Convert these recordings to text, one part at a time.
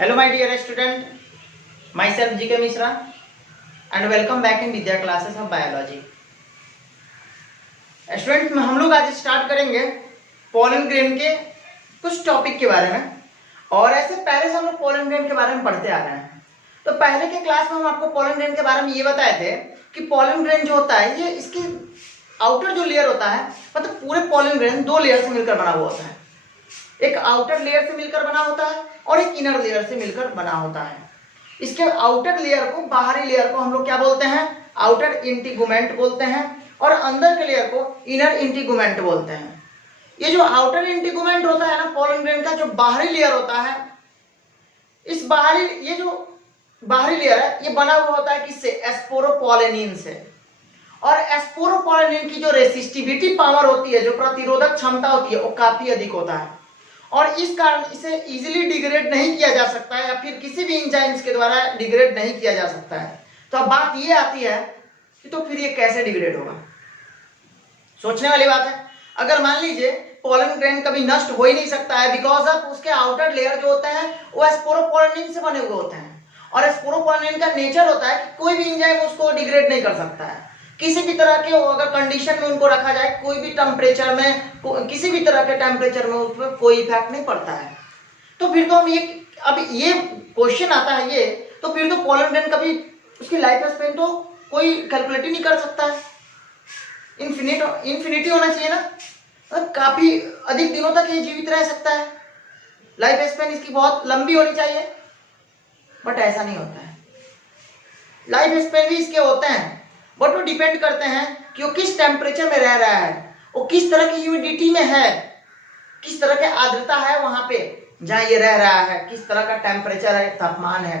Hello my dear student, myself GK Mishra and welcome back in Vidya classes of biology. Student हम लोग आज start करेंगे pollen grain के कुछ topic के बारे में। और ऐसे पहले से हम लोग पोलन ग्रेन के बारे में पढ़ते आ रहे हैं। तो पहले के क्लास में हम आपको पोलन ग्रेन के बारे में ये बताए थे कि पोलन ग्रेन जो होता है ये इसकी आउटर जो लेयर होता है, मतलब पूरे पोलन ग्रेन दो लेयर से मिलकर बना हुआ होता है। एक आउटर लेयर से मिलकर बना होता है और एक इनर लेयर से मिलकर बना होता है। इसके आउटर लेयर को, बाहरी लेयर को हम लोग क्या बोलते हैं? आउटर इंटीगुमेंट बोलते हैं और अंदर के लेयर को इनर इंटीगुमेंट बोलते हैं। ये जो आउटर इंटीगुमेंट होता है ना पोलन ग्रेन का, जो बाहरी लेयर होता है, इस ये जो बाहरी लेयर है ये बना हुआ होता है किससे? स्पोरोपोलेनिन से। और स्पोरोपोलेनिन की जो रेसिस्टिविटी पावर होती है, जो प्रतिरोधक क्षमता होती है, वो काफी अधिक होता है और इस कारण इसे इजीली डिग्रेड नहीं किया जा सकता है या फिर किसी भी एंजाइम्स के द्वारा डिग्रेड नहीं किया जा सकता है। तो अब बात ये आती है कि तो फिर ये कैसे डिग्रेड होगा? सोचने वाली बात है। अगर मान लीजिए पोलन ग्रेन कभी नष्ट हो ही नहीं सकता है बिकॉज ऑफ उसके आउटर लेयर जो होते हैं वो स्पोरोपोलेनिन से बने हुए होते हैं। और स्पोरोपोलेनिन का नेचर होता है कि कोई भी एंजाइम उसको डिग्रेड नहीं कर सकता है। किसी भी तरह के अगर कंडीशन में उनको रखा जाए, कोई भी टेम्परेचर में, किसी भी तरह के टेम्परेचर में उस पर कोई इफेक्ट नहीं पड़ता है। तो फिर तो हम अब ये क्वेश्चन आता है ये, तो फिर तो पोलन ग्रेन कभी उसकी लाइफ स्पेन तो कोई कैलकुलेट ही नहीं कर सकता है। इन्फिनिटी होना चाहिए ना, मतलब काफी अधिक दिनों तक ये जीवित रह सकता है। लाइफ स्पेन इसकी बहुत लंबी होनी चाहिए, बट ऐसा नहीं होता है। लाइफ स्पेन भी इसके होते हैं बट वो डिपेंड करते हैं कि वो किस टेम्परेचर में रह रहा है, वो किस तरह की ह्यूमिडिटी में है, किस तरह की आर्द्रता है वहां पे जहां ये रह रहा है, किस तरह का टेम्परेचर है, तापमान है,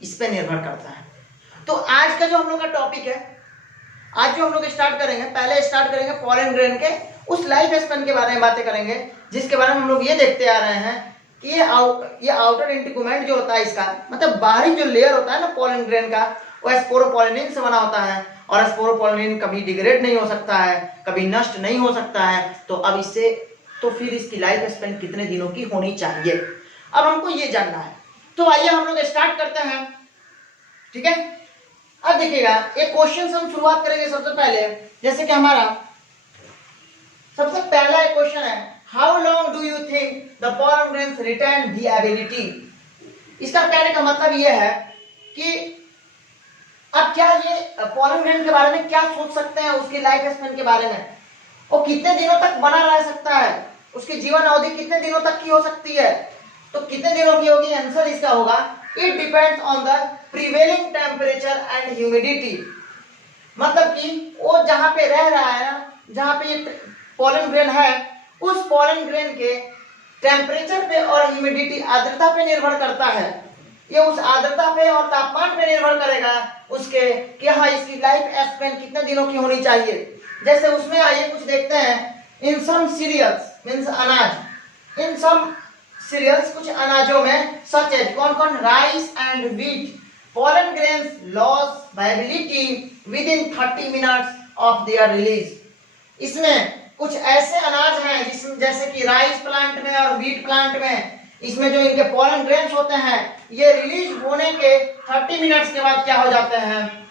इस पे निर्भर करता है। तो आज का जो हम लोग का टॉपिक है, आज जो हम लोग स्टार्ट करेंगे, पहले स्टार्ट करेंगे पोलन ग्रेन के उस लाइफ स्पेन के बारे में बातें करेंगे, जिसके बारे में हम लोग ये देखते आ रहे हैं कि ये आउटर इंटीगुमेंट जो होता है इसका, मतलब बाहरी जो लेयर होता है ना पोलन ग्रेन का, वो स्पोरोपोलेनिन से बना होता है और स्पोरोपोलेनिन कभी डिग्रेड नहीं हो सकता है, कभी नष्ट नहीं हो सकता है। तो अब इससे तो फिर इसकी लाइफ स्पेन कितने दिनों की होनी चाहिए, अब हमको ये जानना है। तो आइए हम लोग स्टार्ट करते हैं, ठीक है। अब देखिएगा एक क्वेश्चन से हम शुरुआत करेंगे। सबसे पहले जैसे कि हमारा सबसे पहला क्वेश्चन है, how long do you think the pollen grains retain the ability. इसका कहने का मतलब यह है कि अब क्या ये पोलन ग्रेन के बारे में क्या सोच सकते हैं, उसकी लाइफ स्पेन के बारे में, वो कितने दिनों तक बना रह सकता है, उसकी जीवन अवधि कितने दिनों तक की हो सकती है। तो कितने दिनों की होगी? आंसर इसका होगा it depends on the prevailing temperature and humidity. मतलब कि वो जहां पे रह रहा है ना, जहां पे ये पोलन ग्रेन है, उस पोलन ग्रेन के टेम्परेचर पे और ह्यूमिडिटी, आर्द्रता पे निर्भर करता है। ये उस आर्द्रता पे और तापमान पे निर्भर करेगा उसके कि हाँ इसकी लाइफ स्पेन कितने दिनों की होनी चाहिए। जैसे उसमें आइए कुछ देखते हैं। इन सम सीरियल्स मींस अनाज, इन सम सीरियल्स कुछ अनाजों में सच एज कौन कौन? Rice and wheat, pollen grains loss viability with in 30 minutes of their release. इसमें कुछ ऐसे अनाज हैं जिसमें जैसे कि राइस प्लांट में और व्हीट प्लांट में, इसमें जो इनके पोलन ग्रेन्स होते हैं ये रिलीज होने के 30 मिनट्स के बाद क्या हो जाते हैं?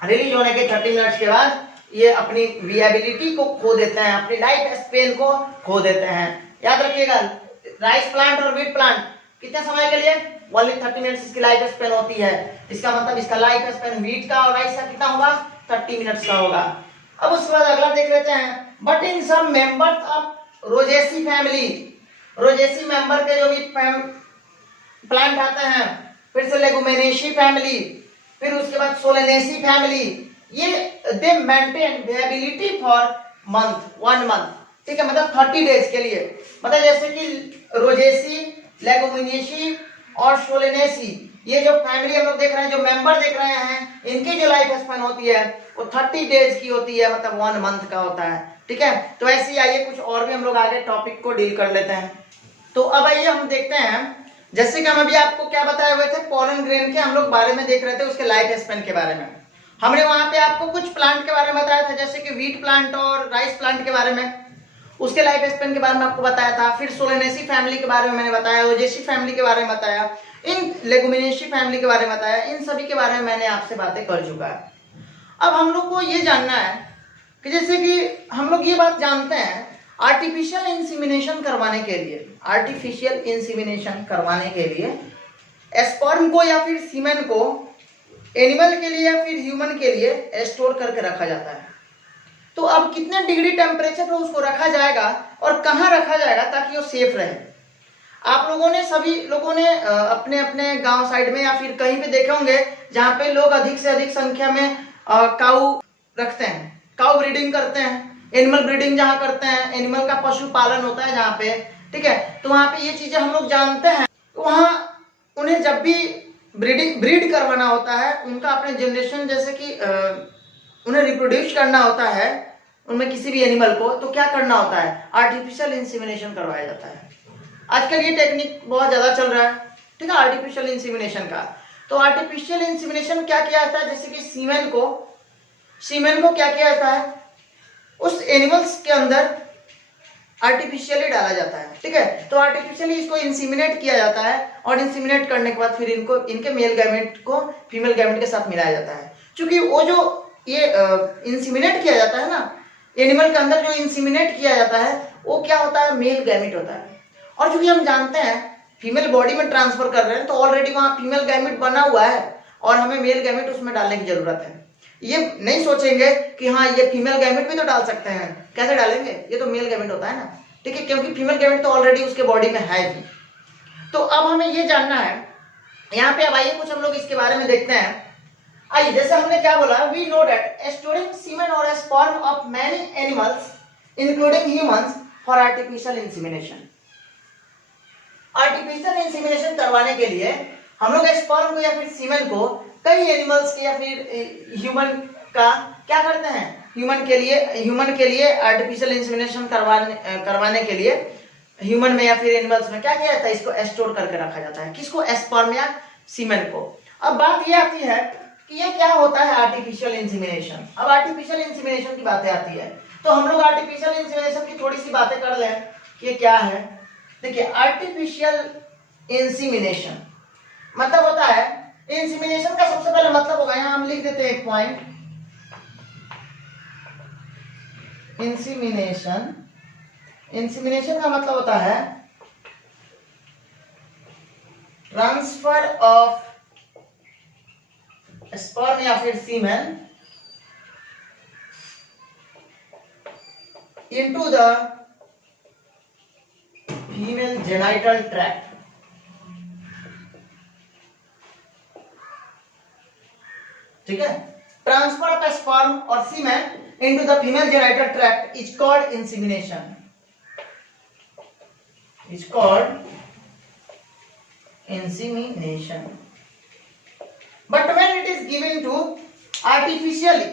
रिलीज होने के 30 मिनट्स के बाद ये अपनी विएबिलिटी को खो देते हैं, अपनी लाइफ स्पेन को खो देते हैं। याद रखिएगा, राइस प्लांट और व्हीट प्लांट कितने समय के लिए? ओनली 30 मिनट्स इसकी लाइफ स्पेन होती है। इसका मतलब इसका लाइफ स्पेन व्हीट का और राइस का कितना होगा? 30 मिनट्स का होगा। अब उसके बाद अगला देख लेते हैं। But in some members of Rosaceae family, Rosaceae member के जो भी प्लांट आते हैं, फिर से लेगुमिनेसी फैमिली, फिर उसके बाद सोलेनेसी फैमिली, ये दे maintain viability for one month, ठीक है, मतलब 30 डेज के लिए। मतलब जैसे कि रोजेसी, लेगुमिनेसी और सोलेनेसी, ये जो फैमिली हम लोग देख रहे हैं, जो मेंबर देख रहे हैं, इनकी जो लाइफ स्पेन होती है वो 30 डेज की होती है, मतलब 1 मंथ का होता है, ठीक है। तो ऐसे ही आइए कुछ और भी हम लोग आगे टॉपिक को डील कर लेते हैं। तो अब आइए हम देखते हैं, जैसे कि हम अभी आपको क्या बताए हुए थे, पोलन ग्रेन के हम लोग बारे में देख रहे थे, उसके लाइफ स्पेन के बारे में। हमने वहां पे आपको कुछ प्लांट के बारे में बताया था, जैसे कि व्हीट प्लांट और राइस प्लांट के बारे में, उसके लाइफ स्पेन के बारे में आपको बताया था। फिर सोलेनेसी फैमिली के बारे में मैंने बताया, रोजेसी फैमिली के बारे में बताया। इन लेगुमिनेसी फैमिली के बारे में बताया, इन सभी के बारे में मैंने आपसे बातें कर चुका है। अब हम लोग को ये जानना है कि जैसे कि हम लोग ये बात जानते हैं आर्टिफिशियल इंसीमिनेशन करवाने के लिए, आर्टिफिशियल इंसीमिनेशन करवाने के लिए स्पर्म को या फिर सीमेन को एनिमल के लिए या फिर ह्यूमन के लिए स्टोर करके रखा जाता है। तो अब कितने डिग्री टेम्परेचर पर उसको रखा जाएगा और कहाँ रखा जाएगा ताकि वो सेफ रहे। आप लोगों ने, सभी लोगों ने अपने अपने गांव साइड में या फिर कहीं पे देखे होंगे जहाँ पे लोग अधिक से अधिक संख्या में काऊ रखते हैं, काऊ ब्रीडिंग करते हैं, एनिमल ब्रीडिंग जहाँ करते हैं, एनिमल का पशुपालन होता है जहाँ पे, ठीक है। तो वहाँ पे ये चीजें हम लोग जानते हैं। तो वहाँ उन्हें जब भी ब्रीड करवाना होता है, उनका अपने जनरेशन जैसे कि उन्हें रिप्रोड्यूस करना होता है उनमें किसी भी एनिमल को, तो क्या करना होता है, आर्टिफिशियल इंसीमिनेशन करवाया जाता है। आजकल ये टेक्निक बहुत ज्यादा चल रहा है, ठीक है, आर्टिफिशियल इंसीमिनेशन का। तो आर्टिफिशियल इंसीमिनेशन क्या किया जाता है, जैसे कि सीमेन को क्या किया जाता है, उस एनिमल्स के अंदर आर्टिफिशियली डाला जाता है, ठीक है। तो आर्टिफिशियली इसको इंसीमिनेट किया जाता है और इंसीमिनेट करने के बाद फिर इनके मेल गैमेट को फीमेल गैमेट के साथ मिलाया जाता है। क्योंकि वो जो ये इंसीमिनेट किया जाता है ना, एनिमल के अंदर जो इंसीमिनेट किया जाता है वो क्या होता है, मेल गैमेट होता है। और चूंकि हम जानते हैं फीमेल बॉडी में ट्रांसफर कर रहे हैं तो ऑलरेडी वहां फीमेल गैमेट बना हुआ है और हमें मेल गैमेट उसमें डालने की जरूरत है। ये नहीं सोचेंगे कि हाँ ये फीमेल गैमेट भी तो डाल सकते हैं, कैसे डालेंगे, ये तो मेल गैमेट होता है ना, ठीक है, क्योंकि फीमेल गैमेट तो ऑलरेडी उसके बॉडी में है ही। तो अब हमें ये जानना है यहाँ पे। अब आइए कुछ हम लोग इसके बारे में देखते हैं। आइए, जैसे हमने क्या बोला, we know that storing semen और sperm of many animals including humans for artificial insemination. Artificial insemination करवाने के लिए हम लोग स्पर्म को या फिर सीमेन को कई एनिमल्स के या फिर ह्यूमन का क्या करते हैं, ह्यूमन के लिए आर्टिफिशियल इंसीमिनेशन करवाने के लिए ह्यूमन में या फिर एनिमल्स में क्या किया जाता है, इसको स्टोर करके रखा जाता है। किसको, स्पर्म या सीमेन को। अब बात ये आती है कि ये क्या होता है आर्टिफिशियल इंसीमिनेशन। अब आर्टिफिशियल इंसीमिनेशन की बातें आती है तो हम लोग आर्टिफिशियल इंसीमिनेशन की थोड़ी सी बातें कर लें कि ये क्या है। देखिए, आर्टिफिशियल इंसीमिनेशन मतलब होता है, इंसीमिनेशन का सबसे पहले मतलब होगा, यहां हम लिख देते हैं एक पॉइंट, इंसीमिनेशन का मतलब होता है ट्रांसफर ऑफ स्पर्म या फिर semen into the female genital tract. ठीक है, ट्रांसफर ऑफ स्पर्म और semen into the female genital tract is called insemination, is called insemination. But when it is given to artificially,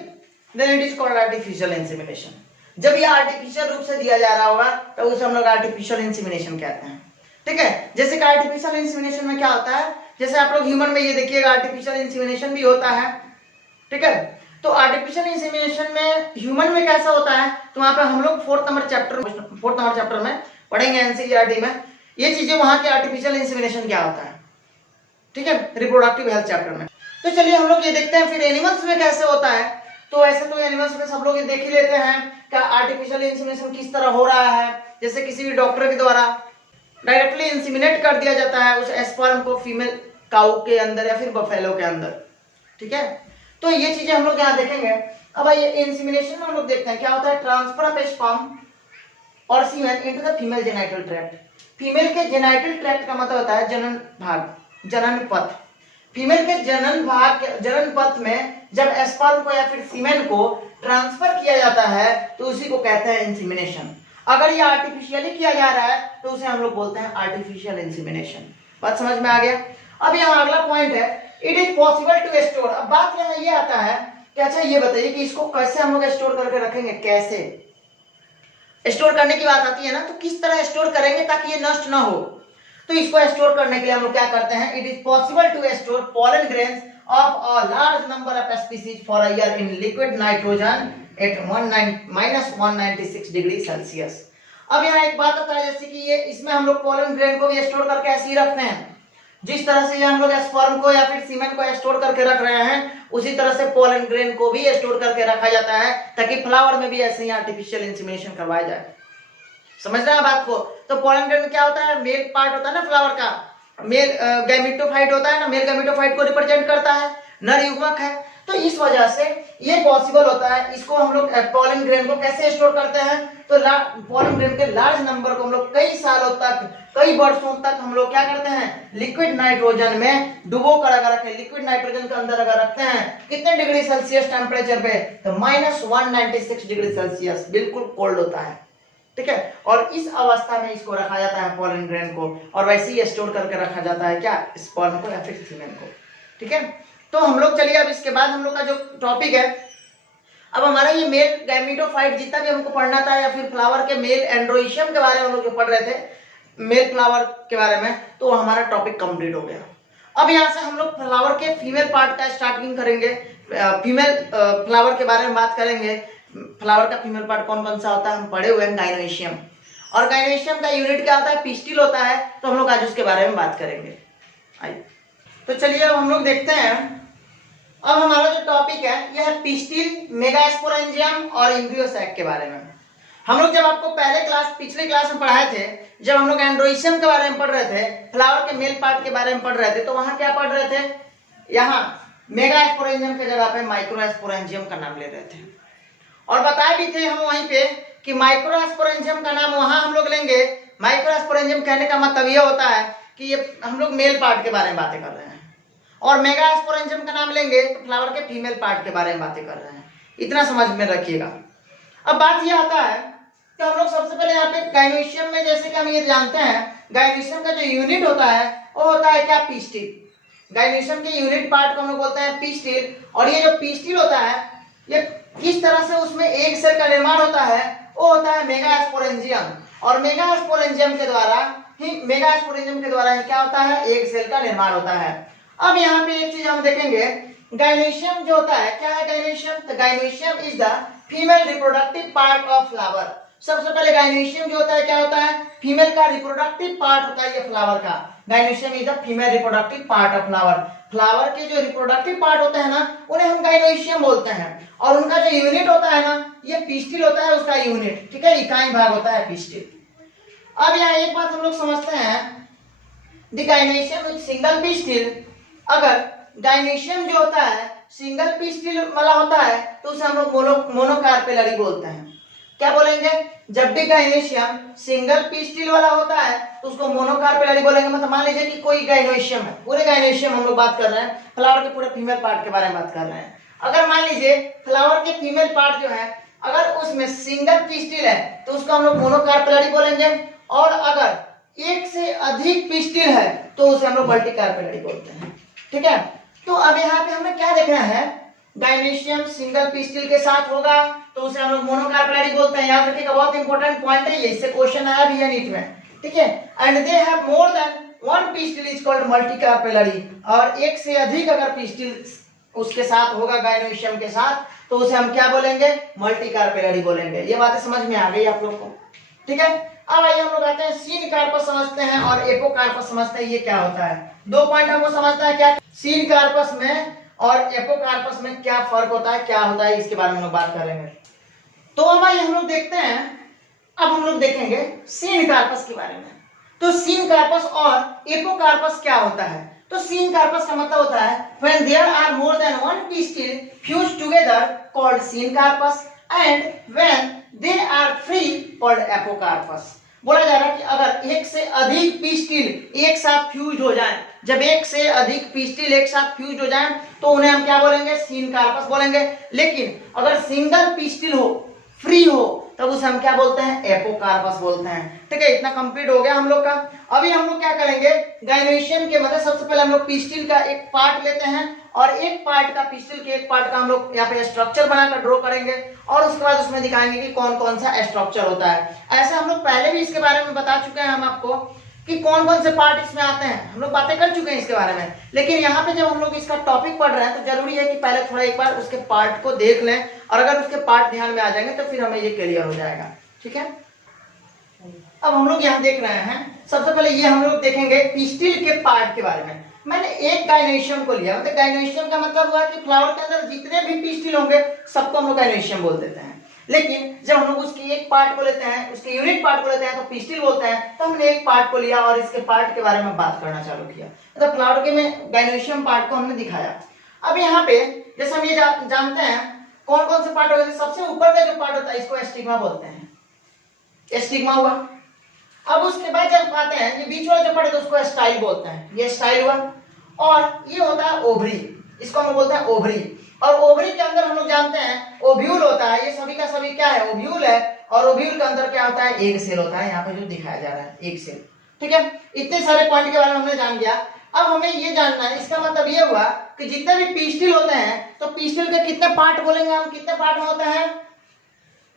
then it is called artificial insemination. जब ये artificial रूप से दिया जा रहा होगा तो उसे हम लोग आर्टिफिशियल इंसीमिनेशन कहते हैं, ठीक है। जैसे कि आर्टिफिशियल इंसीमिनेशन में क्या होता है, जैसे आप लोग ह्यूमन में ये देखिएगा आर्टिफिशियल इंसीमिनेशन भी होता है, ठीक है। तो आर्टिफिशियल इंसीमिनेशन में ह्यूमन में कैसा होता है, तो वहां पे हम लोग फोर्थ नंबर चैप्टर में पढ़ेंगे एनसीईआरटी में ये चीजें, वहां के आर्टिफिशियल इंसीमिनेशन क्या होता है, ठीक है, रिप्रोडक्टिव हेल्थ चैप्टर में। तो चलिए हम लोग ये देखते हैं फिर एनिमल्स में कैसे होता है। तो ऐसे तो एनिमल्स में सब लोग ये देख ही लेते हैं कि आर्टिफिशियल इंसीमिनेशन किस तरह हो रहा है। जैसे किसी भी डॉक्टर के द्वारा डायरेक्टली इंसीमिनेट कर दिया जाता है उस स्पर्म को फीमेल काऊ के अंदर या फिर बफेलो के अंदर, ठीक है। तो ये चीजें हम लोग यहाँ देखेंगे। अब आइए इंसीमिनेशन में हम लोग देखते हैं क्या होता है, ट्रांसफर ऑफ स्पर्म और semen into the female genital tract. Female के जेनाइटल ट्रैक्ट का मतलब होता है जनन भाग, जनन पथ। फीमेल के जनन पथ में जब स्पर्म को या फिर सीमेन को ट्रांसफर किया जाता है तो उसी को कहते हैं इंसीमिनेशन। अगर ये आर्टिफिशियली किया जा रहा है तो उसे हम लोग बोलते हैं आर्टिफिशियल इंसीमिनेशन। बात समझ में आ गया। अब यहाँ अगला पॉइंट है, it is possible to store. अब बात यहाँ ये आता है कि अच्छा ये बताइए कि इसको कैसे हम लोग स्टोर करके रखेंगे, कैसे स्टोर करने की बात आती है ना, तो किस तरह स्टोर करेंगे ताकि ये नष्ट ना हो। तो इसको स्टोर करने के लिए हम लोग क्या करते हैं, it is possible to store pollen grains of a large number of species for a year in liquid nitrogen at -196 degree Celsius. अब यहाँ एक बात आता है, जैसे कि ये इसमें हम लोग पॉलन ग्रेन को भी स्टोर करके ऐसे ही रखते हैं, जिस तरह से हम लोग स्पर्म को या फिर सीमेन को स्टोर करके रख रहे हैं, उसी तरह से पोलन ग्रेन को भी स्टोर करके रखा जाता है, ताकि फ्लावर में भी ऐसे ही आर्टिफिशियल इंसेमिनेशन करवाया जाए। समझ रहे हैं बात को? तो पोलन ग्रेन में क्या होता है, मेल पार्ट होता है ना फ्लावर का, मेल गैमेटोफाइट होता है ना, मेल गैमेटोफाइट को रिप्रेजेंट करता है, नर युग्मक है। तो इस वजह से ये पॉसिबल होता है। इसको हम लोग पोलन ग्रेन को कैसे स्टोर करते हैं, तो पोलन ग्रेन के लार्ज नंबर को हम लोग कई सालों तक, कई वर्षों तक हम लोग क्या करते हैं, लिक्विड नाइट्रोजन में डुबो कर अगर रखें, लिक्विड नाइट्रोजन के अंदर अगर रखते हैं, कितने डिग्री सेल्सियस टेम्परेचर पे, तो -196 डिग्री सेल्सियस, बिल्कुल कोल्ड होता है। ठीक है, और इस अवस्था में इसको रखा जाता है पोलन ग्रेन को, और वैसे ही स्टोर करके रखा जाता है क्या, स्पर्म को या फिर सीमेन को। ठीक है, तो हम लोग चलिए अब इसके बाद हम लोग का जो टॉपिक है, अब हमारा ये मेल गैमेटोफाइट जितना भी हमको पढ़ना था, या फिर फ्लावर के मेल एंड्रोइशियम के बारे में हम लोग जो पढ़ रहे थे, मेल फ्लावर के बारे में, तो हमारा टॉपिक कंप्लीट हो गया। अब यहाँ से हम लोग फ्लावर के फीमेल पार्ट का स्टार्टिंग करेंगे, फीमेल फ्लावर के बारे में बात करेंगे। फ्लावर का फीमेल पार्ट कौन कौन सा होता है, हम पढ़े हुए हैं गाइनोइशियम, और गाइनोइशियम का यूनिट क्या होता है, पिस्टिल होता है। तो हम लोग आज उसके बारे में बात करेंगे। आइए तो चलिए अब हम लोग देखते हैं। अब हमारा जो टॉपिक है यह है पिस्टिल, मेगास्पोरेंजियम और एम्ब्रियो सैक के बारे में। हम लोग जब आपको पिछले क्लास में पढ़ाए थे, जब हम लोग एंड्रोइशियम के बारे में पढ़ रहे थे, फ्लावर के मेल पार्ट के बारे में पढ़ रहे थे, तो वहां क्या पढ़ रहे थे, यहाँ मेगास्पोरेंजियम के जगह पे माइक्रोस्पोरेंजियम का नाम ले रहे थे, और बताए भी थे हम वहीं पे कि माइक्रोस्पोरेंजियम का नाम वहां हम लोग लेंगे। माइक्रोस्पोरेंजियम कहने का मतलब यह होता है कि ये हम लोग मेल पार्ट के बारे में बातें कर रहे हैं, और मेगास्पोरेंजियम का नाम लेंगे तो फ्लावर के फीमेल पार्ट के बारे में बातें कर रहे हैं। इतना समझ में रखिएगा। अब बात यह आता है कि हम लोग सबसे पहले यहाँ पे गाइनोइशियम में, जैसे कि हम ये जानते हैं, गाइनोइशियम का जो यूनिट होता है वो होता है क्या, पिस्टिल। गाइनोइशियम के यूनिट पार्ट को हम लोग बोलते हैं पिस्टिल, और ये जो पिस्टिल होता है, ये किस तरह से उसमें एक सेल का निर्माण होता है, वो होता है मेगास्पोरेंजियम, और मेगास्पोरेंजियम के द्वारा ही क्या होता है, एक सेल का निर्माण होता है। अब यहाँ पे एक चीज हम देखेंगे, गाइनोइशियम जो होता है, क्या है गाइनोइशियम, तो gynoecium is the female reproductive part of flower. सबसे पहले गाइनोइशियम जो होता है क्या होता है, फीमेल का रिप्रोडक्टिव पार्ट होता है ये फ्लावर का। Gynoecium is the female reproductive part of flower. Flower के जो रिप्रोडक्टिव पार्ट होते हैं ना, उन्हें हम गाइनोइशियम बोलते हैं, और उनका जो यूनिट होता है ना, ये पिस्टिल होता है उसका यूनिट। ठीक है, इकाई भाग होता है पिस्टिल। अब यहाँ एक बात हम लोग समझते हैं, द गाइनोइशियम विद सिंगल पिस्टिल, अगर गाइनोइशियम जो होता है सिंगल पिस्टिल वाला होता है तो उसे हम लोग मोनोकार्पेलरी बोलते हैं। क्या बोलेंगे, जब भी गाइनोइशियम सिंगल पिस्टिल वाला होता है तो उसको मोनोकार्पेलरी बोलेंगे। मतलब मान लीजिए कि कोई गाइनोइशियम है, पूरे गाइनोइशियम हम लोग बात कर रहे हैं, फ्लावर के पूरे फीमेल पार्ट के बारे में बात कर रहे हैं। अगर मान लीजिए फ्लावर के फीमेल पार्ट जो है, अगर उसमें सिंगल पिस्टिल है तो उसको हम लोग मोनोकार्पेलरी बोलेंगे, और अगर एक से अधिक पिस्टिल है तो उसे हम लोग मल्टीकार्पेलरी बोलते हैं। ठीक है, तो अब यहाँ पे हमें क्या देखना है, गाइनोइशियम सिंगल पिस्टिल के साथ होगा तो उसे हम लोग मोनोकार्पेलरी बोलते हैं। याद रखिएगा, बहुत इंपॉर्टेंट पॉइंट है ये, इससे क्वेश्चन आया भी है नीट में। ठीक है, and they have more than one pistil is called multicarpellary, और एक से अधिक अगर पिस्टिल उसके साथ होगा गाइनोइशियम के साथ तो उसे हम क्या बोलेंगे, मल्टीकार्पेलरी बोलेंगे। ये बातें समझ में आ गई आप लोग को। ठीक है, अब आइए हम लोग आते हैं सीन कार्पस समझते हैं और एपोकार्पस समझते हैं, ये क्या होता है। दो पॉइंट हमको समझना है, क्या सीन कार्पस में और एपोकार्पस में क्या फर्क होता है, क्या होता है, इसके बारे में हम लोग बात करेंगे। तो अब आइए हम लोग देखते हैं, अब हम लोग देखेंगे सीन कार्पस के बारे में। तो सीन कार्पस और एपोकार्पस क्या होता है, तो सीन कार्पस का मतलब होता है when there are more than one pistil fused together called syncarpous, and when they are free called apocarpous. बोला जा रहा है कि अगर एक से अधिक पिस्टिल एक साथ फ्यूज हो जाए, जब एक से अधिक पिस्टिल एक साथ फ्यूज हो जाए तो उन्हें हम क्या बोलेंगे, सीन कार्पस बोलेंगे। लेकिन अगर सिंगल पिस्टिल हो, फ्री हो, तब उसे हम क्या बोलते हैं, एपोकार्पस बोलते हैं। ठीक है, इतना कंप्लीट हो गया हम लोग का। अभी हम लोग क्या करेंगे, गाइनोइशियम के मतलब सबसे पहले हम लोग पिस्टिल का एक पार्ट लेते हैं, और एक पार्ट का, पिस्टिल के एक पार्ट का हम लोग यहाँ पे स्ट्रक्चर बनाकर ड्रॉ करेंगे, और उसके बाद उसमें दिखाएंगे कि कौन कौन सा स्ट्रक्चर होता है। ऐसे हम लोग पहले भी इसके बारे में बता चुके हैं हम आपको कि कौन कौन से पार्ट इसमें आते हैं, हम लोग बातें कर चुके हैं इसके बारे में। लेकिन यहाँ पे जब हम लोग इसका टॉपिक पढ़ रहे हैं तो जरूरी है कि पहले थोड़ा एक बार उसके पार्ट को देख लें, और अगर उसके पार्ट ध्यान में आ जाएंगे तो फिर हमें ये क्लियर हो जाएगा। ठीक है। अब हम लोग यहाँ देख रहे हैं, सबसे पहले ये हम लोग देखेंगे पिस्टिल के पार्ट के बारे में। मैंने एक गाइनोइशियम को लिया, मतलब गाइनोइशियम का मतलब हुआ कि फ्लावर के अंदर जितने भी पिस्टिल होंगे सबको हम लोग गाइनोइशियम बोल देते हैं। लेकिन जब हम लोग उसके एक पार्ट को लेते हैं, उसके यूनिट पार्ट को लेते हैं तो पिस्टिल बोलते हैं। तो हमने एक पार्ट को लिया और इसके पार्ट के बारे में बात करना चालू किया, मतलब फ्लावर के में गाइनोइशियम पार्ट को हमने दिखाया। अब यहाँ पे जैसे हम ये जानते हैं कौन कौन से पार्ट होते हैं, सबसे ऊपर का जो पार्ट होता है इसको स्टिग्मा बोलते हैं, स्टिग्मा हुआ। अब उसके बाद जब आते हैं ये बीच वाला जो पार्ट है तो उसको स्टाइल बोलते हैं, ये स्टाइल हुआ। और ये होता है ओवरी, इसको हम बोलते हैं ओवरी। और ओवरी के अंदर हम लोग जानते हैं ओव्यूल होता है, ये सभी का सभी क्या है, ओव्यूल है। और ओव्यूल के अंदर क्या होता है, एग सेल होता है, यहाँ पे जो दिखाया जा रहा है एग सेल। ठीक है, इतने सारे पॉइंट के बारे में हमने जान लिया। अब हमें ये जानना है, इसका मतलब ये हुआ कि जितने भी पिस्टिल होते हैं तो पिस्टिल के कितने पार्ट बोलेंगे हम, कितने पार्ट में होते हैं,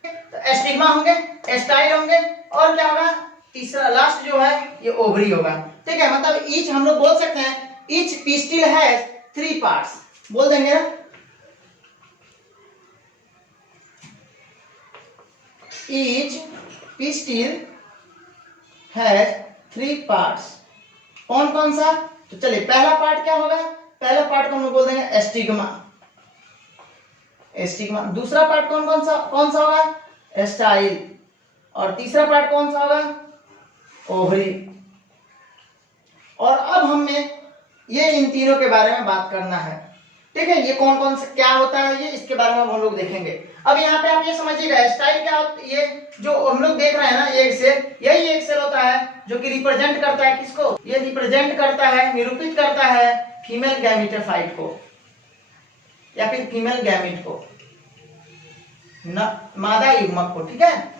तो स्टिग्मा होंगे, स्टाइल होंगे, और क्या होगा, तीसरा लास्ट जो है ये ओवरी होगा। ठीक है, मतलब ईच हम लोग बोल सकते हैं ईच पिस्टिल हैज 3 पार्ट्स, बोल देंगे ना, ईच पिस्टिल हैज 3 पार्ट्स। कौन कौन सा, तो चलिए पहला पार्ट क्या होगा, पहला पार्ट को हम लोग बोल देंगे स्टिग्मा, स्टिग्मा। दूसरा पार्ट कौन सा होगा, स्टाइल। और तीसरा पार्ट कौन सा होगा, ओवरी। और अब हमें ये इन तीनों के बारे में बात करना है। ठीक है, ये कौन कौन से क्या होता है ये, इसके बारे में हम लोग देखेंगे। अब यहाँ पे आप ये समझिएगा स्टाइल क्या होता है, ये जो हम लोग देख रहे हैं ना एक सेल, यही एक सेल होता है जो कि रिप्रेजेंट करता है किसको, ये रिप्रेजेंट करता है, निरूपित करता है फीमेल गैमेटोफाइट को या फिर फीमेल गैमेट को, मादा युग्मक को। ठीक है,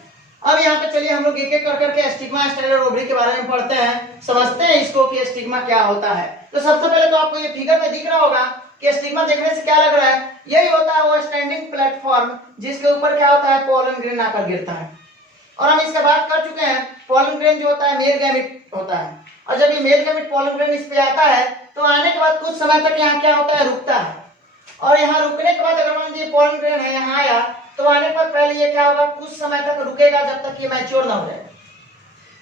अब यहाँ पे चलिए हम लोग एक एक कर करके स्टिग्मा, स्टाइल और ओवरी के बारे में पढ़ते हैं, समझते हैं इसको कि स्टिग्मा क्या होता है। तो सबसे पहले तो आपको ये फिगर में दिख रहा होगा कि स्टिग्मा देखने से क्या लग रहा है, यही होता है वो स्टैंडिंग प्लेटफॉर्म जिसके ऊपर क्या होता है, पोलन ग्रेन आकर गिरता है। और हम इसका बात कर चुके हैं, पोलन ग्रेन जो होता है मेल गैमेट होता है। और जब ये मेल गैमेट पोलन ग्रेन इस पे आता है तो आने के बाद कुछ समय तक यहाँ क्या होता है, रुकता है। और यहाँ रुकने के बाद अगर मान लीजिए पोलन ग्रेन है यहाँ आया तो आने के बाद पहले ये क्या होगा, कुछ समय तक रुकेगा जब तक ये मैच्योर ना हो जाए,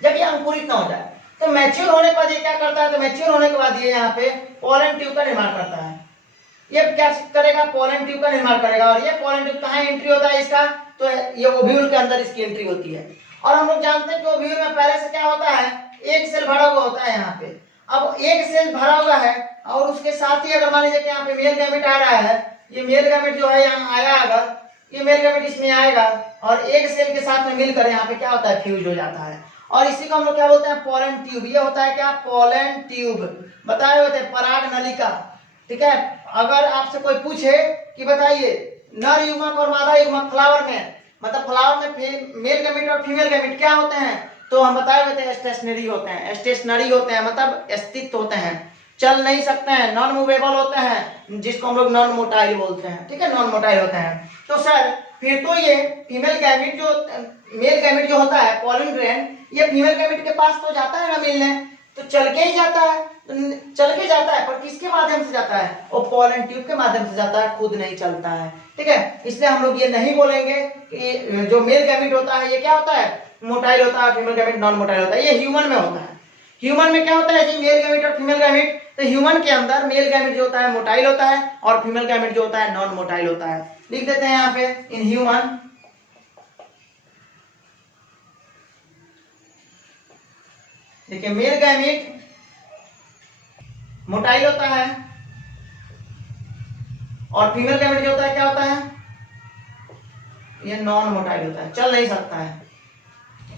जब ये अंकुरित ना हो जाए। तो मैच्योर होने के बाद ये क्या करता है, तो मैच्योर होने के बाद ये यहाँ पे पोलन ट्यूब का निर्माण करता है। ये क्या करेगा, पोलन ट्यूब का निर्माण करेगा। और ये पोलन ट्यूब कहाँ एंट्री होता है इसका, तो ये ओव्यूल के अंदर इसकी एंट्री होती है। और हम लोग जानते हैं कि ओव्यूल में पहले से क्या होता है, एक सेल भरा हुआ होता है यहाँ पे। अब एक सेल भरा हुआ है और उसके साथ ही अगर मान लीजिए कि यहाँ पे मेल गैमेट आ रहा है, ये मेल गैमेट जो है यहाँ आया, अगर ये मेल गैमेट इसमें आएगा और एक सेल के साथ में मिलकर यहाँ पे क्या होता है, फ्यूज हो जाता है। और इसी को हम लोग क्या बोलते हैं, पोलन ट्यूब। ये होता है क्या, पोलन ट्यूब, बताए हुए थे पराग नलिका। ठीक है, अगर आपसे कोई पूछे कि बताइए नर युग्मक और मादा युग्मक फ्लावर में, मतलब फ्लावर में मेल गैमेट और फीमेल गैमेट क्या होते हैं, तो हम बताए हुए थे स्टेशनरी होते हैं, स्टेशनरी होते हैं मतलब स्थित होते हैं, चल नहीं सकते हैं, नॉन मूवेबल होते हैं, जिसको हम लोग नॉन मोटाइल बोलते हैं। ठीक है, नॉन मोटाइल होते हैं। तो सर फिर तो ये फीमेल गैमेट जो मेल गैमेट जो होता है पोलन ग्रेन, ये फीमेल गैमेट के पास तो जाता है ना मिलने, तो चल के ही जाता है, तो चल के जाता है, पर किसके माध्यम से जाता है, वो पोलन ट्यूब के माध्यम से जाता है, खुद नहीं चलता है। ठीक है, इसलिए हम लोग ये नहीं बोलेंगे कि जो मेल गैमेट होता है ये क्या होता है, मोटाइल होता है, फीमेल गैमेट नॉन मोटाइल होता है। ये ह्यूमन में होता है। ह्यूमन में क्या होता है जी, मेल गैमेट और फीमेल गैमेट। तो ह्यूमन के अंदर मेल गैमेट जो होता है मोटाइल होता है और फीमेल गैमेट जो होता है नॉन मोटाइल होता है। लिख देते हैं यहाँ पे इन ह्यूमन, देखिए मेल गैमेट मोटाइल होता है और फीमेल गैमेट जो होता है क्या होता है, ये नॉन मोटाइल होता है, चल नहीं सकता है।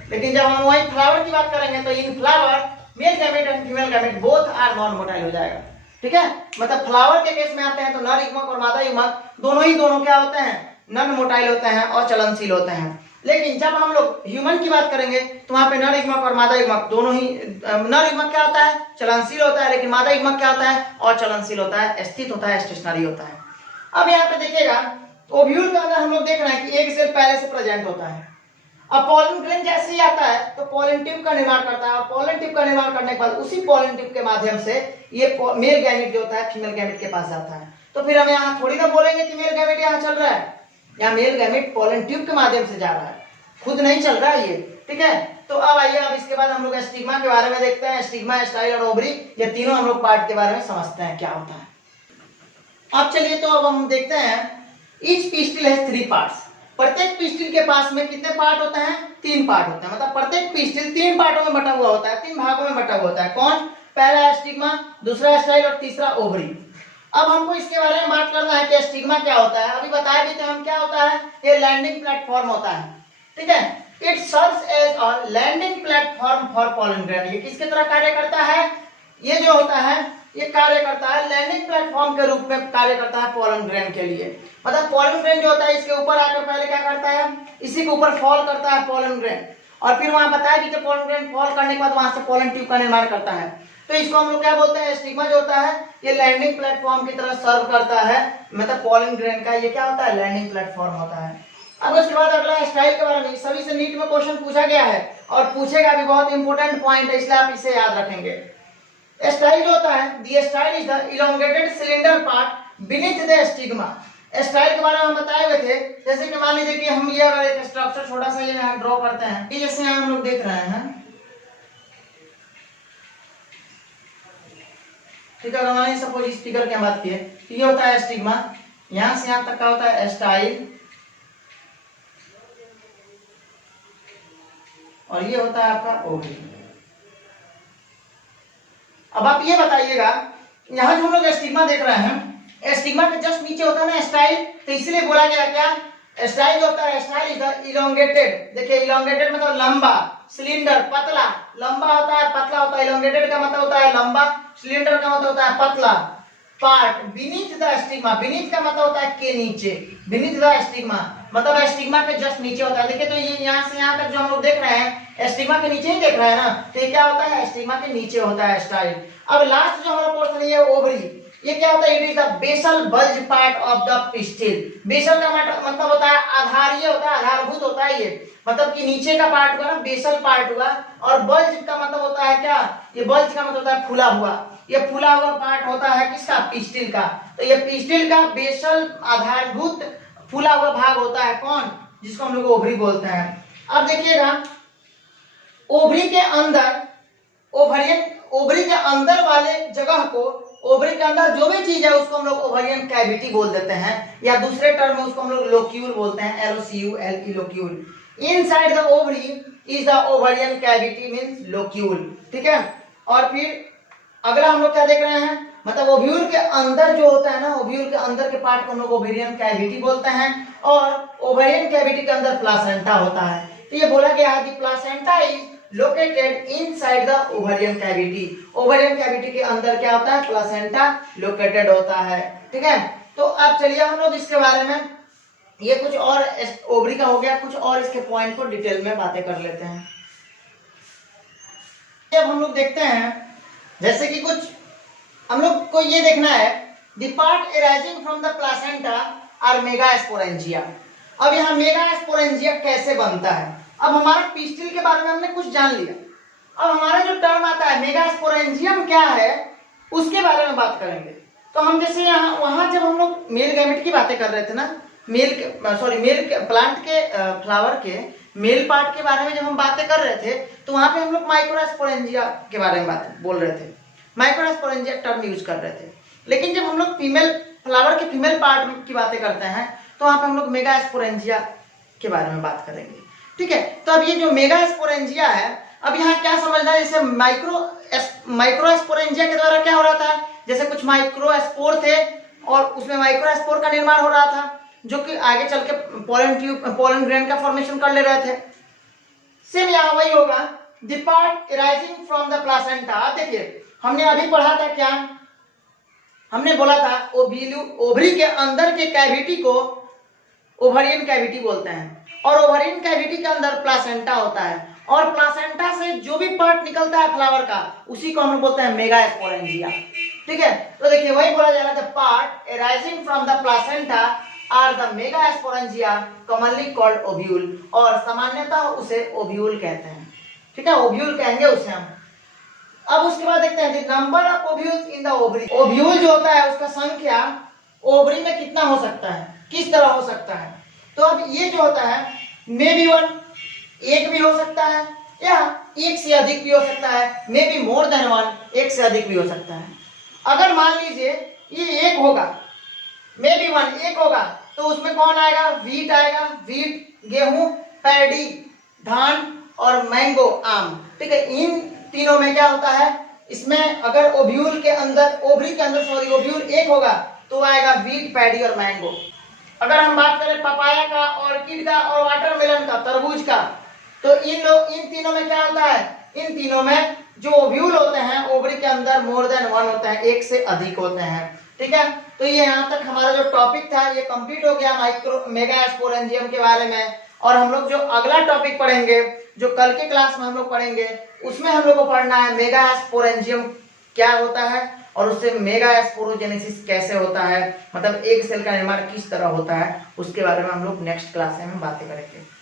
लेकिन जब हम वही फ्लावर की बात करेंगे तो इन flower male gamete and female gamete both are non motile हो जाएगा। ठीक है, मतलब फ्लावर के केस में आते हैं तो नर युग्मक और मादा युग्मक दोनों क्या होते हैं, नॉन मोटाइल होते हैं और चलनशील होते हैं। लेकिन जब हम लोग ह्यूमन की बात करेंगे तो वहां पे नर युग्मक और मादा युग्मक दोनों ही, नर युग्मक क्या होता है, चलनशील होता है, लेकिन मादा युग्मक क्या होता है, और चलनशील होता है, स्थित होता है, स्टेशनरी होता है। अब यहाँ पे देखिएगा ओव्यूल के अंदर हम लोग देख रहे हैं कि एक सेल पहले से प्रेजेंट होता है। अब पोलन ग्रेन जैसे ही आता है तो पोलन ट्यूब का निर्माण करता है और पोलन ट्यूब का निर्माण करने के बाद उसी पोलन ट्यूब के माध्यम से ये मेल गैमेट जो होता है फीमेल गैमेट के पास जाता है। तो फिर हम यहाँ थोड़ी ना बोलेंगे कि मेल गैमेट यहाँ चल रहा है, यहाँ मेल गैमेट पोलन ट्यूब के माध्यम से जा रहा है, खुद नहीं चल रहा है ये। ठीक है, तो अब आइए, अब इसके बाद हम लोग स्टिग्मा के बारे में देखते हैं। स्टिग्मा, स्टाइल और ओवरी, ये तीनों हम लोग पार्ट के बारे में समझते हैं क्या होता है। अब चलिए, तो अब हम देखते हैं ईच पिस्टिल है 3 पार्ट्स। प्रत्येक पिस्टिल के पास में कितने पार्ट होते हैं? 3 पार्ट होते हैं। मतलब प्रत्येक पिस्टिल 3 पार्टों में बटा हुआ होता है, 3 भागों में बटा हुआ होता है। कौन? पहला स्टिग्मा, दूसरा स्टाइल और तीसरा ओवरी। अब हमको इसके बारे में बात करना है कि स्टिग्मा क्या होता है। अभी बताया भी थे हम क्या होता है, ये लैंडिंग प्लेटफॉर्म होता है, ठीक है। It serves as a landing platform for pollen grain. ये किसकी तरह कार्य करता है? ये जो होता है ये कार्य करता है लैंडिंग प्लेटफॉर्म के रूप में कार्य करता है पॉलन ग्रेन के लिए। मतलब पॉलन ग्रेन जो होता है इसके ऊपर आकर पहले क्या करता है, इसी के ऊपर फॉल करता है पॉलन ग्रेन, और फिर वहां बताया कि पॉलन ग्रेन फॉल करने के बाद वहां से पॉलन ट्यूब का निर्माण करता है। तो इसको हम लोग क्या बोलते हैं? स्टिग्मा जो होता है ये लैंडिंग प्लेटफॉर्म की तरह सर्व करता है। मतलब पॉलन ग्रेन का ये क्या होता है? लैंडिंग प्लेटफॉर्म होता है। अब उसके बाद अगला स्टाइल के बारे में सभी से नीट में क्वेश्चन पूछा गया है और पूछेगा भी, बहुत इंपॉर्टेंट पॉइंट है, इसलिए आप इसे याद रखेंगे। स्टाइल जो होता है, the style is the elongated cylinder part beneath the stigma. Style के बारे में हम बताए हुए थे। जैसे कि मान लीजिए कि हम ये अगर एक स्ट्रक्चर छोटा सा ये यहाँ ड्रॉ करते हैं, ये जैसे यहाँ हम लोग देख रहे हैं, ठीक है। अगर मान लीजिए सपोज इस फिगर की बात किए तो ये होता है स्टिग्मा, यहाँ से यहाँ तक का होता है स्टाइल, और ये होता है आपका ओवरी। अब आप ये बताइएगा, यहाँ जो हम लोग स्टिग्मा देख रहे हैं, स्टिग्मा के जस्ट नीचे होता है ना स्टाइल, तो इसलिए बोला गया क्या? स्टाइल जो होता है, स्टाइल इज द इलोंगेटेड। देखिए इलोंगेटेड मतलब लंबा, सिलेंडर पतला, लंबा होता है पतला होता है। इलोंगेटेड का मतलब होता है लंबा, सिलेंडर का मतलब होता है पतला। Part beneath the stigma, beneath का मतलब होता है के नीचे, बीनीथ द स्टिग्मा मतलब स्टिग्मा के जस्ट नीचे होता है। देखिए तो ये यहाँ से यहाँ तक जो हम लोग देख रहे हैं स्टिग्मा के नीचे ही देख रहे हैं ना, तो ये क्या होता है? स्टिग्मा के नीचे होता है स्टाइल। अब लास्ट जो हमारा पोर्शन है ये ओवरी। ये क्या होता है? It is the basal bulge part of the pistil. Basal का मतलब होता है आधारीय होता है, आधारभूत होता है ये, मतलब कि नीचे का पार्ट हुआ ना, बेसल पार्ट हुआ। और बल्ज का मतलब होता है क्या? ये बल्ज का मतलब होता है फूला हुआ। ये फूला हुआ पार्ट होता है किसका? पिस्टिल का। तो ये पिस्टिल का बेसल आधारभूत फूला हुआ भाग होता है कौन? जिसको हम लोग ओवरी बोलते हैं। अब देखिएगा ओवरी के अंदर, ओवरियन, ओवरी के अंदर वाले जगह को, ओवरी के अंदर जो भी चीज है उसको हम लोग ओवरियन कैविटी बोल देते हैं, या दूसरे टर्म में उसको हम लोग लोक्यूल बोलते हैं, LOCULE locule. Inside the ovary is the ovarian cavity means locule, ठीक है। और फिर अगला हम लोग क्या देख रहे हैं, मतलब ओव्यूल के अंदर जो होता है ना, ओव्यूल के अंदर के पार्ट को हम लोग ओवेरियन कैविटी बोलते हैं, और ओवेरियन कैविटी के अंदर प्लासेंटा होता है। तो ये बोला गया है कि placenta is located inside the ovarian cavity. Ovarian cavity के अंदर क्या होता है? प्लासेंटा लोकेटेड होता है, ठीक है। तो अब चलिए हम लोग इसके बारे में, ये कुछ और ओवरी का हो गया, कुछ और इसके पॉइंट को डिटेल में बातें कर लेते हैं। जब हम लोग देखते हैं, जैसे कि कुछ हम लोग को ये देखना है, the part arising from the placenta are megasporangia. अब यहाँ मेगास्पोरेंजिया कैसे बनता है? अब हमारा पिस्टिल के बारे में हमने कुछ जान लिया। अब हमारा जो टर्म आता है मेगास्पोरेंजियम क्या है, उसके बारे में बात करेंगे। तो हम जैसे यहाँ वहां जब हम लोग मेल गैमेट की बातें कर रहे थे ना, मेल प्लांट के फ्लावर के मेल पार्ट के बारे में जब हम बातें कर रहे थे, तो वहां पे हम लोग माइक्रोस्पोरेंजिया के बारे में बात बोल रहे थे, माइक्रोस्पोरेंजिया टर्म यूज कर रहे थे। लेकिन जब हम लोग फीमेल फ्लावर के फीमेल पार्ट की बातें करते हैं, तो वहां पे हम लोग मेगास्पोरेंजिया के बारे में बात करेंगे, ठीक है। तो अब ये जो मेगास्पोरेंजिया है, अब यहाँ क्या समझना है, जैसे माइक्रोस्पोरेंजिया के द्वारा क्या हो रहा था, जैसे कुछ माइक्रोस्पोर थे और उसमें माइक्रोस्पोर का निर्माण हो रहा था, जो कि आगे चल के पोलन ग्रेन का फॉर्मेशन कर ले रहे थे। सेम यहाँ वही होगा, the part arising from the placenta. देखिए हमने अभी पढ़ा था क्या, हमने बोला था ओवरी के अंदर के कैविटी को ओवरियन कैविटी बोलते हैं, और ओवरियन कैविटी के अंदर प्लासेंटा होता है, और प्लासेंटा से जो भी पार्ट निकलता है फ्लावर का, उसी को हम बोलते हैं मेगास्पोरेंजिया, ठीक है। तो देखिए वही बोला जा रहा है, the part arising from the placenta are the megasporangia commonly called ovule, और सामान्यतः उसे ओव्यूल कहते हैं, ठीक है, ओव्यूल कहेंगे उसे हम। अब उसके बाद देखते हैं number of ovules in the ovary. Ovule जो होता है उसका संख्या ओवरी में कितना हो सकता है, किस तरह हो सकता है। तो अब ये जो होता है मे बी 1, एक भी हो सकता है, या एक से अधिक भी हो सकता है, may be more than one, एक से अधिक भी हो सकता है। अगर मान लीजिए ये एक होगा, मे बी वन, एक होगा, तो उसमें कौन आएगा? वीट आएगा, वीट गेहूं, पैडी धान और मैंगो आम। ठीक है, इन तीनों में क्या होता है, इसमें अगर ओव्यूल के अंदर, ओवरी के अंदर सॉरी ओव्यूल एक होगा तो आएगा वीट, पैडी और मैंगो। अगर हम बात करें पपाया का, ऑर्किड का और वाटरमेलन का, तरबूज का, तो इन तीनों में क्या होता है, इन तीनों में जो ओव्यूल होते हैं ओवरी के अंदर मोर देन वन होते हैं, एक से अधिक होते हैं। ठीक है, तो ये यहाँ तक हमारा जो टॉपिक था ये कंप्लीट हो गया माइक्रो मेगा स्पोरेंजियम के बारे में। और हम लोग जो अगला टॉपिक पढ़ेंगे, जो कल के क्लास में हम लोग पढ़ेंगे, उसमें हम लोग को पढ़ना है मेगा स्पोरेंजियम क्या होता है और उससे मेगा स्पोरोजेनेसिस कैसे होता है, मतलब एक सेल का निर्माण किस तरह होता है, उसके बारे में हम लोग नेक्स्ट क्लास में बातें करेंगे।